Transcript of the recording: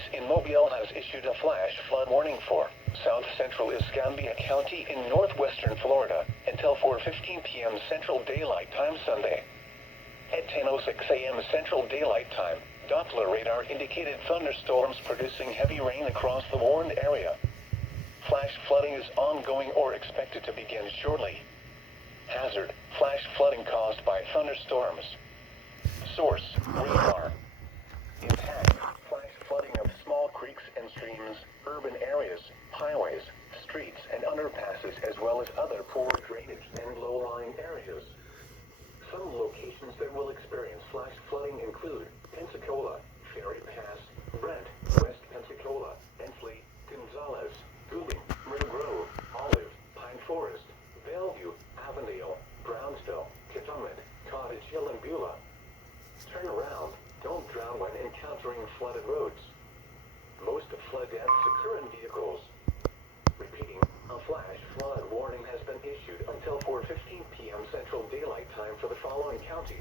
Police in Mobile has issued a flash flood warning for South Central Escambia County in northwestern Florida until 4:15 p.m. Central Daylight Time Sunday. At 10:06 a.m. Central Daylight Time, Doppler radar indicated thunderstorms producing heavy rain across the warned area. Flash flooding is ongoing or expected to begin shortly. Hazard: flash flooding caused by thunderstorms. Source: radar. Impact: flash flooding of small creeks and streams, urban areas, highways, streets, and underpasses, as well as other poor drainage and low-lying areas. Some locations that will experience flash flooding include Pensacola, Ferry Pass, Brent, West Pensacola, Ensley, Gonzales, Goulding, Myrtle Grove, Olive, Pine Forest, Bellevue, Avondale, Brownsville, Cantonment, Cottage Hill, and Beulah. Turn around. Don't drown when encountering flooded roads. Most flood deaths occur in vehicles. Repeating, a flash flood warning has been issued until 4:15 p.m. Central Daylight Time for the following county: